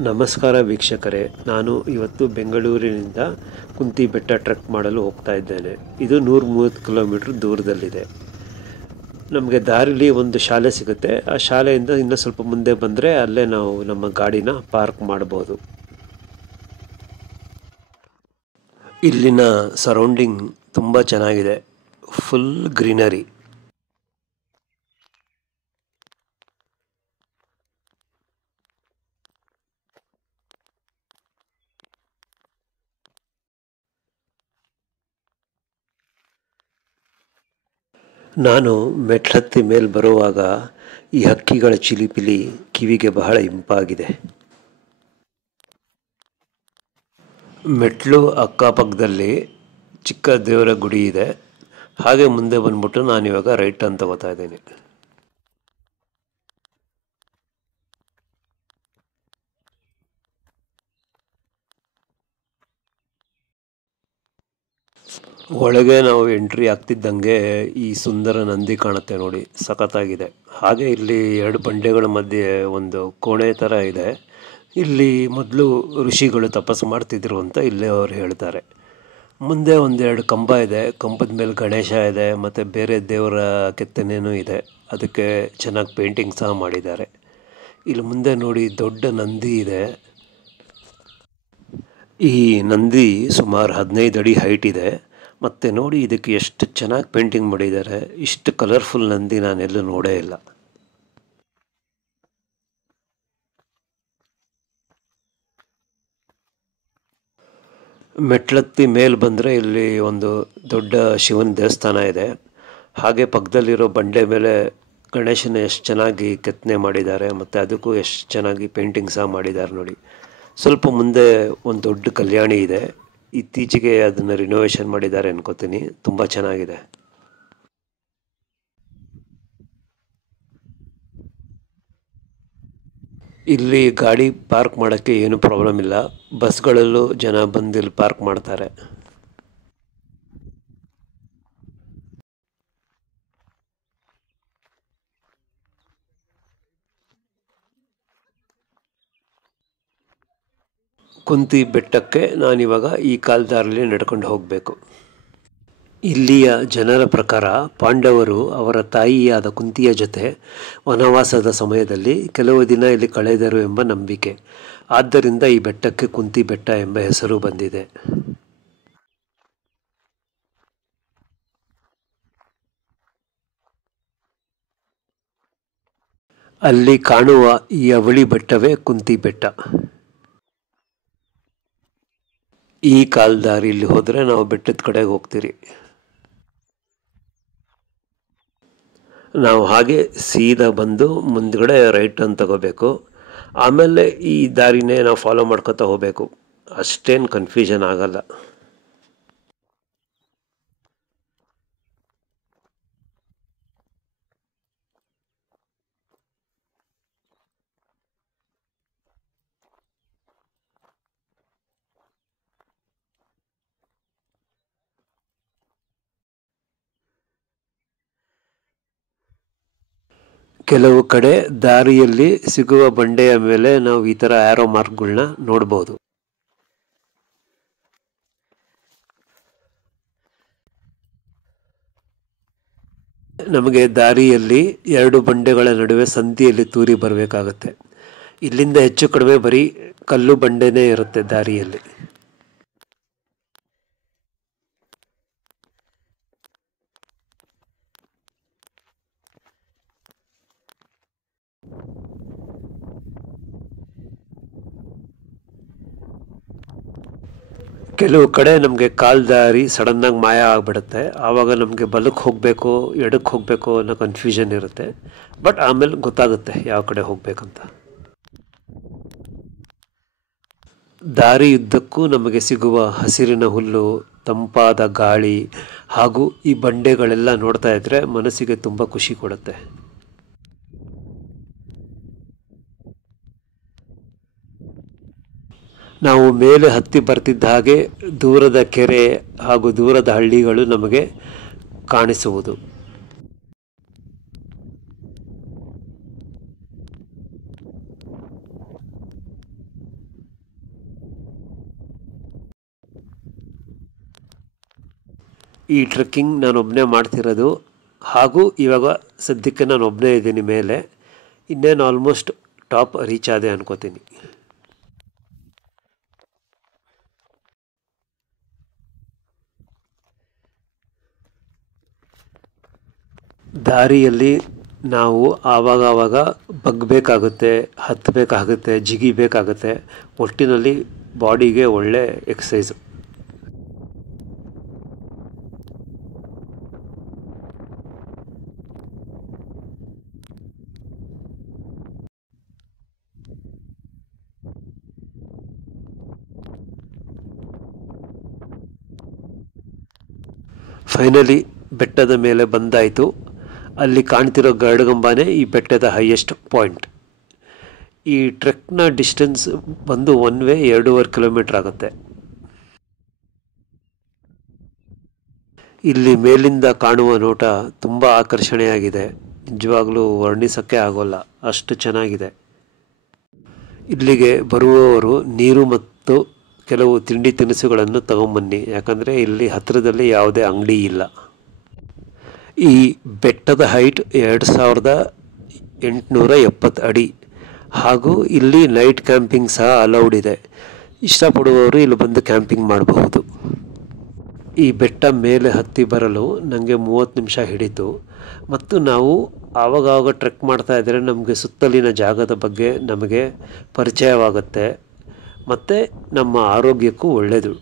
ನಮಸ್ಕಾರ ವೀಕ್ಷಕರೇ, ನಾನು ಇವತ್ತು ಬೆಂಗಳೂರಿನಿಂದ ಕುಂತಿ ಬೆಟ್ಟ ಟ್ರೆಕ್ ಮಾಡಲು ಹೋಗ್ತಾ ಇದ್ದೇನೆ. ಇದು 130 ಕಿಲೋಮೀಟರ್ ದೂರದಲ್ಲಿದೆ. ನಮಗೆ ದಾರಿಲಿ ಒಂದು ಶಾಲೆ ಸಿಗುತ್ತೆ. ಆ ಶಾಲೆಯಿಂದ ಇನ್ನೂ ಸ್ವಲ್ಪ ಮುಂದೆ ಬಂದರೆ ಅಲ್ಲೇ ನಾವು ನಮ್ಮ ಗಾಡಿನ ಪಾರ್ಕ್ ಮಾಡ್ಬೋದು. ಇಲ್ಲಿನ ಸರೌಂಡಿಂಗ್ ತುಂಬ ಚೆನ್ನಾಗಿದೆ, ಫುಲ್ ಗ್ರೀನರಿ. ನಾನು ಮೆಟ್ಲತ್ತಿ ಮೇಲೆ ಬರುವಾಗ ಈ ಹಕ್ಕಿಗಳ ಚಿಲಿಪಿಲಿ ಕಿವಿಗೆ ಬಹಳ ಇಂಪಾಗಿದೆ. ಮೆಟ್ಲು ಅಕ್ಕಪಕ್ಕದಲ್ಲಿ ಚಿಕ್ಕ ದೇವರ ಗುಡಿ ಇದೆ. ಹಾಗೆ ಮುಂದೆ ಬಂದ್ಬಿಟ್ಟು ನಾನಿವಾಗ ರೈಟ್ ಟರ್ನ್ ತಗೋತಾ ಇದ್ದೀನಿ. ಒಳಗೆ ನಾವು ಎಂಟ್ರಿ ಆಗ್ತಿದ್ದಂಗೆ ಈ ಸುಂದರ ನಂದಿ ಕಾಣುತ್ತೆ ನೋಡಿ, ಸಖತ್ತಾಗಿದೆ. ಹಾಗೆ ಇಲ್ಲಿ ಎರಡು ಬಂಡೆಗಳ ಮಧ್ಯೆ ಒಂದು ಕೋಣೆ ಥರ ಇದೆ. ಇಲ್ಲಿ ಮೊದಲು ಋಷಿಗಳು ತಪಸ್ಸು ಮಾಡ್ತಿದ್ರು ಅಂತ ಇಲ್ಲೇ ಅವರು ಹೇಳ್ತಾರೆ. ಮುಂದೆ ಒಂದೆರಡು ಕಂಬ ಇದೆ, ಕಂಬದ ಮೇಲೆ ಗಣೇಶ ಇದೆ, ಮತ್ತು ಬೇರೆ ದೇವರ ಕೆತ್ತನೆಯೂ ಇದೆ. ಅದಕ್ಕೆ ಚೆನ್ನಾಗಿ ಪೇಂಟಿಂಗ್ ಸಹ ಮಾಡಿದ್ದಾರೆ. ಇಲ್ಲಿ ಮುಂದೆ ನೋಡಿ ದೊಡ್ಡ ನಂದಿ ಇದೆ. ಈ ನಂದಿ ಸುಮಾರು 15 ಅಡಿ ಹೈಟ್ ಇದೆ. ಮತ್ತು ನೋಡಿ ಇದಕ್ಕೆ ಎಷ್ಟು ಚೆನ್ನಾಗಿ ಪೇಂಟಿಂಗ್ ಮಾಡಿದ್ದಾರೆ. ಇಷ್ಟು ಕಲರ್ಫುಲ್ ನಂದಿ ನಾನೆಲ್ಲೂ ನೋಡೇ ಇಲ್ಲ. ಮೆಟ್ಲತ್ತಿ ಮೇಲೆ ಬಂದರೆ ಇಲ್ಲಿ ಒಂದು ದೊಡ್ಡ ಶಿವನ ದೇವಸ್ಥಾನ ಇದೆ. ಹಾಗೆ ಪಕ್ಕದಲ್ಲಿರೋ ಬಂಡೆ ಮೇಲೆ ಗಣೇಶನ ಎಷ್ಟು ಚೆನ್ನಾಗಿ ಕೆತ್ತನೆ ಮಾಡಿದ್ದಾರೆ, ಮತ್ತು ಅದಕ್ಕೂ ಎಷ್ಟು ಚೆನ್ನಾಗಿ ಪೇಂಟಿಂಗ್ ಸಹ ಮಾಡಿದ್ದಾರೆ ನೋಡಿ. ಸ್ವಲ್ಪ ಮುಂದೆ ಒಂದು ದೊಡ್ಡ ಕಲ್ಯಾಣಿ ಇದೆ. ಇತ್ತೀಚೆಗೆ ಅದನ್ನು ರಿನೋವೇಷನ್ ಮಾಡಿದ್ದಾರೆ ಅನ್ಕೋತೀನಿ. ತುಂಬ ಚೆನ್ನಾಗಿದೆ. ಇಲ್ಲಿ ಗಾಡಿ ಪಾರ್ಕ್ ಮಾಡೋಕ್ಕೆ ಏನು ಪ್ರಾಬ್ಲಮ್ ಇಲ್ಲ. ಬಸ್ಗಳಲ್ಲೂ ಜನ ಬಂದು ಇಲ್ಲಿ ಪಾರ್ಕ್ ಮಾಡ್ತಾರೆ. ಕುಂತಿ ಬೆಟ್ಟಕ್ಕೆ ನಾನಿವಾಗ ಈ ಕಾಲ್ದಾರಲ್ಲಿ ನಡ್ಕೊಂಡು ಹೋಗಬೇಕು. ಇಲ್ಲಿಯ ಜನರ ಪ್ರಕಾರ ಪಾಂಡವರು ಅವರ ತಾಯಿಯಾದ ಕುಂತಿಯ ಜೊತೆ ವನವಾಸದ ಸಮಯದಲ್ಲಿ ಕೆಲವು ದಿನ ಇಲ್ಲಿ ಕಳೆದರು ಎಂಬ ನಂಬಿಕೆ. ಆದ್ದರಿಂದ ಈ ಬೆಟ್ಟಕ್ಕೆ ಕುಂತಿ ಬೆಟ್ಟ ಎಂಬ ಹೆಸರು ಬಂದಿದೆ. ಅಲ್ಲಿ ಕಾಣುವ ಈ ಅವಳಿ ಬೆಟ್ಟವೇ ಕುಂತಿ ಬೆಟ್ಟ. ಈ ಕಾಲ್ದಾರಿಯಲ್ಲಿ ಹೋದರೆ ನಾವು ಬೆಟ್ಟದ ಕಡೆಗೆ ಹೋಗ್ತೀರಿ. ನಾವು ಹಾಗೆ ಸೀದಾ ಬಂದು ಮುಂದ್ಗಡೆ ರೈಟ್ ಟರ್ನ್ ತಗೋಬೇಕು. ಆಮೇಲೆ ಈ ದಾರಿನೇ ನಾವು ಫಾಲೋ ಮಾಡ್ಕೊತಾ ಹೋಗಬೇಕು. ಅಷ್ಟೇನು ಕನ್ಫ್ಯೂಷನ್ ಆಗಲ್ಲ. ಕೆಲವು ಕಡೆ ದಾರಿಯಲ್ಲಿ ಸಿಗುವ ಬಂಡೆಯ ಮೇಲೆ ನಾವು ಈ ಥರ ಆ್ಯರೋ ಮಾರ್ಕ್ಗಳನ್ನ ನೋಡ್ಬೋದು. ನಮಗೆ ದಾರಿಯಲ್ಲಿ ಎರಡು ಬಂಡೆಗಳ ನಡುವೆ ಸಂಧಿಯಲ್ಲಿ ತೂರಿ ಬರಬೇಕಾಗತ್ತೆ. ಇಲ್ಲಿಂದ ಹೆಚ್ಚು ಕಡಿಮೆ ಬರೀ ಕಲ್ಲು ಬಂಡೆನೇ ಇರುತ್ತೆ ದಾರಿಯಲ್ಲಿ. ಕೆಲವು ಕಡೆ ನಮಗೆ ಕಾಲ್ದಾರಿ ಸಡನ್ನಾಗಿ ಮಾಯ ಆಗಿಬಿಡುತ್ತೆ. ಆವಾಗ ನಮಗೆ ಬಲಕ್ಕೆ ಹೋಗಬೇಕು ಎಡಕ್ಕೆ ಹೋಗಬೇಕು ಅನ್ನೋ ಕನ್ಫ್ಯೂಷನ್ ಇರುತ್ತೆ. ಬಟ್ ಆಮೇಲೆ ಗೊತ್ತಾಗುತ್ತೆ ಯಾವ ಕಡೆ ಹೋಗಬೇಕಂತ. ದಾರಿ ಉದ್ದಕ್ಕೂ ನಮಗೆ ಸಿಗುವ ಹಸಿರಿನ ಹುಲ್ಲು, ತಂಪಾದ ಗಾಳಿ ಹಾಗೂ ಈ ಬಂಡೆಗಳೆಲ್ಲ ನೋಡ್ತಾ ಇದ್ದರೆ ಮನಸ್ಸಿಗೆ ತುಂಬ ಖುಷಿ ಕೊಡುತ್ತೆ. ನಾವು ಮೇಲೆ ಹತ್ತಿ ಬರ್ತಿದ್ದ ಹಾಗೆ ದೂರದ ಕೆರೆ ಹಾಗೂ ದೂರದ ಹಳ್ಳಿಗಳು ನಮಗೆ ಕಾಣಿಸುವುದು. ಈ ಟ್ರೆಕ್ಕಿಂಗ್ ನಾನು ಒಬ್ಬನೇ ಮಾಡ್ತಿರೋದು, ಹಾಗೂ ಇವಾಗ ಸದ್ಯಕ್ಕೆ ನಾನು ಒಬ್ಬನೇ ಇದ್ದೀನಿ ಮೇಲೆ. ಇನ್ನೇನು ಆಲ್ಮೋಸ್ಟ್ ಟಾಪ್ ರೀಚ್ ಆದೆ ಅನ್ಕೋತೀನಿ. ದಾರಿಯಲ್ಲಿ ನಾವು ಆವಾಗ ಬಗ್ಗಬೇಕಾಗುತ್ತೆ, ಹತ್ತಬೇಕಾಗುತ್ತೆ, ಜಿಗಿಬೇಕಾಗುತ್ತೆ. ಒಟ್ಟಿನಲ್ಲಿ ಬಾಡಿಗೆ ಒಳ್ಳೆ ಎಕ್ಸಸೈಸು. ಫೈನಲಿ ಬೆಟ್ಟದ ಮೇಲೆ ಬಂದಾಯಿತು. ಅಲ್ಲಿ ಕಾಣ್ತಿರೋ ಗರುಡಗಂಬನೇ ಈ ಬೆಟ್ಟದ ಹೈಯೆಸ್ಟ್ ಪಾಯಿಂಟ್. ಈ ಟ್ರೆಕ್ನ ಡಿಸ್ಟೆನ್ಸ್ ಬಂದು ಒನ್ ವೇ 2.5 ಕಿಲೋಮೀಟ್ರ್ ಆಗುತ್ತೆ. ಇಲ್ಲಿ ಮೇಲಿಂದ ಕಾಣುವ ನೋಟ ತುಂಬ ಆಕರ್ಷಣೆಯಾಗಿದೆ. ನಿಜವಾಗ್ಲೂ ವರ್ಣಿಸೋಕ್ಕೆ ಆಗೋಲ್ಲ, ಅಷ್ಟು ಚೆನ್ನಾಗಿದೆ. ಇಲ್ಲಿಗೆ ಬರುವವರು ನೀರು ಮತ್ತು ಕೆಲವು ತಿಂಡಿ ತಿನಿಸುಗಳನ್ನು ತಗೊಂಬನ್ನಿ, ಯಾಕಂದರೆ ಇಲ್ಲಿ ಹತ್ತಿರದಲ್ಲಿ ಯಾವುದೇ ಅಂಗಡಿ ಇಲ್ಲ. ಈ ಬೆಟ್ಟದ ಹೈಟ್ 2870 ಅಡಿ, ಹಾಗೂ ಇಲ್ಲಿ ನೈಟ್ ಕ್ಯಾಂಪಿಂಗ್ ಸಹ ಅಲೌಡ್ ಇದೆ. ಇಷ್ಟಪಡುವವರು ಇಲ್ಲಿ ಬಂದು ಕ್ಯಾಂಪಿಂಗ್ ಮಾಡಬಹುದು. ಈ ಬೆಟ್ಟ ಮೇಲೆ ಹತ್ತಿ ಬರಲು ನನಗೆ 30 ನಿಮಿಷ ಹಿಡಿತು. ಮತ್ತು ನಾವು ಆವಾಗವಾಗ ಟ್ರೆಕ್ ಮಾಡ್ತಾ ಇದ್ದರೆ ನಮಗೆ ಸುತ್ತಲಿನ ಜಾಗದ ಬಗ್ಗೆ ನಮಗೆ ಪರಿಚಯವಾಗುತ್ತೆ, ಮತ್ತು ನಮ್ಮ ಆರೋಗ್ಯಕ್ಕೂ ಒಳ್ಳೆಯದು.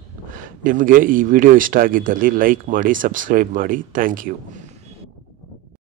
ನಿಮಗೆ ಈ ವಿಡಿಯೋ ಇಷ್ಟ ಆಗಿದ್ದಲ್ಲಿ ಲೈಕ್ ಮಾಡಿ, ಸಬ್ಸ್ಕ್ರೈಬ್ ಮಾಡಿ. Thank you.